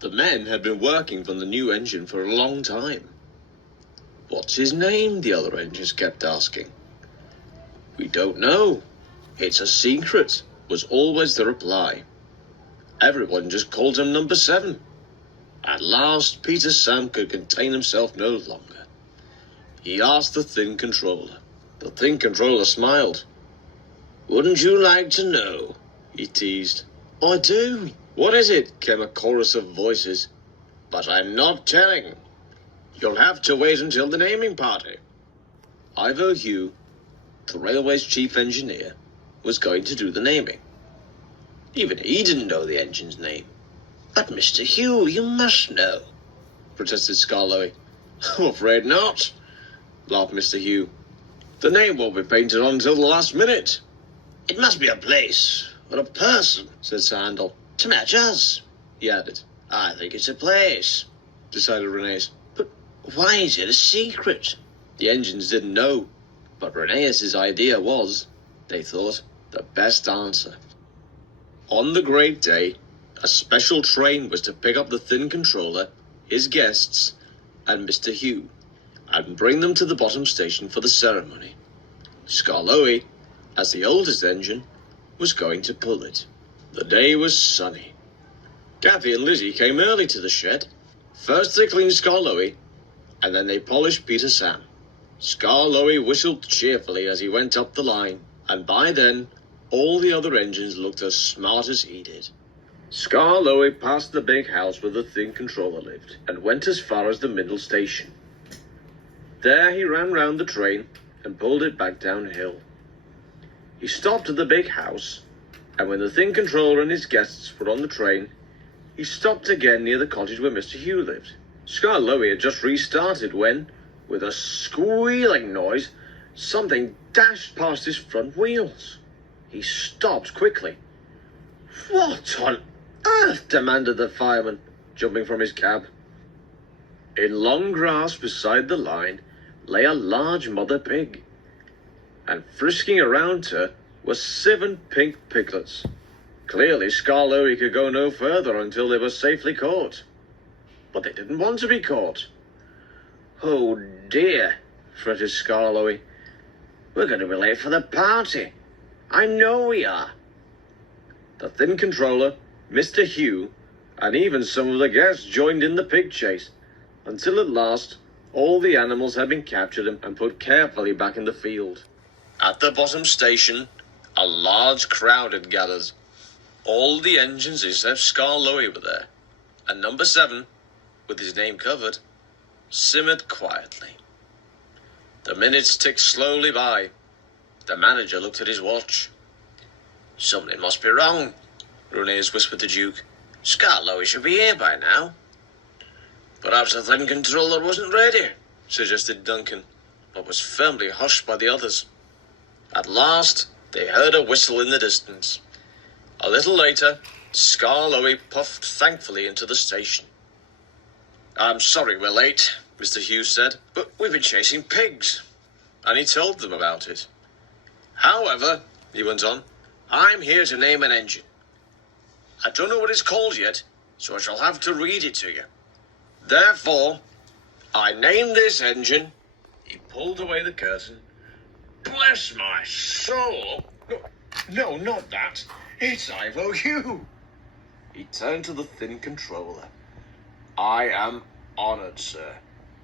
The men had been working on the new engine for a long time. "What's his name?" the other engines kept asking. "We don't know. It's a secret," was always the reply. Everyone just called him Number 7. At last, Peter Sam could contain himself no longer. He asked the Thin Controller. The Thin Controller smiled. "Wouldn't you like to know?" he teased. "I do." "What is it?" came a chorus of voices. "But I'm not telling. You'll have to wait until the naming party." Ivo Hugh, the railway's chief engineer, was going to do the naming. Even he didn't know the engine's name. "But, Mr. Hugh, you must know," protested Skarloey. "I'm afraid not," laughed Mr. Hugh. "The name won't be painted on until the last minute." "It must be a place, or a person," said Sir Handel. "To match us," he added. "I think it's a place," decided Rheneas. "But why is it a secret?" The engines didn't know, but Rheneas's idea was, they thought, the best answer. On the great day, a special train was to pick up the Thin Controller, his guests, and Mr. Hugh, and bring them to the bottom station for the ceremony. Skarloey, as the oldest engine, was going to pull it. The day was sunny. Kathy and Lizzie came early to the shed. First they cleaned Skarloey, and then they polished Peter Sam. Skarloey whistled cheerfully as he went up the line, and by then all the other engines looked as smart as he did. Skarloey passed the big house where the Thin Controller lived, and went as far as the middle station. There he ran round the train and pulled it back downhill. He stopped at the big house, and when the Thin Controller and his guests were on the train, he stopped again near the cottage where Mr. Hugh lived. Skarloey had just restarted when, with a squealing noise, something dashed past his front wheels. He stopped quickly. "What on earth?" demanded the fireman, jumping from his cab. In long grass beside the line lay a large mother pig, and frisking around her were 7 pink piglets. Clearly, Skarloey could go no further until they were safely caught. But they didn't want to be caught. "Oh dear," fretted Skarloey. "We're going to be late for the party. I know we are." The Thin Controller, Mr. Hugh, and even some of the guests joined in the pig chase, until at last all the animals had been captured and put carefully back in the field. At the bottom station, a large crowd had gathered. All the engines except Skarloey were there, and Number 7, with his name covered, simmered quietly. The minutes ticked slowly by. The manager looked at his watch. "Something must be wrong," Rheneas whispered to Duke. "Skarloey should be here by now." "Perhaps the Thin Controller wasn't ready," suggested Duncan, but was firmly hushed by the others. At last, they heard a whistle in the distance. A little later, Skarloey puffed thankfully into the station. "I'm sorry we're late," Mr. Hughes said, "but we've been chasing pigs." And he told them about it. "However," he went on, "I'm here to name an engine. I don't know what it's called yet, so I shall have to read it to you. Therefore, I name this engine..." He pulled away the curtain. "Bless my soul! No, not that. It's Ivo Hugh." He turned to the Thin Controller. "I am honored, sir.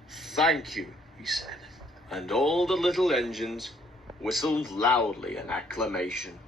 Thank you," he said. And all the little engines whistled loudly in acclamation.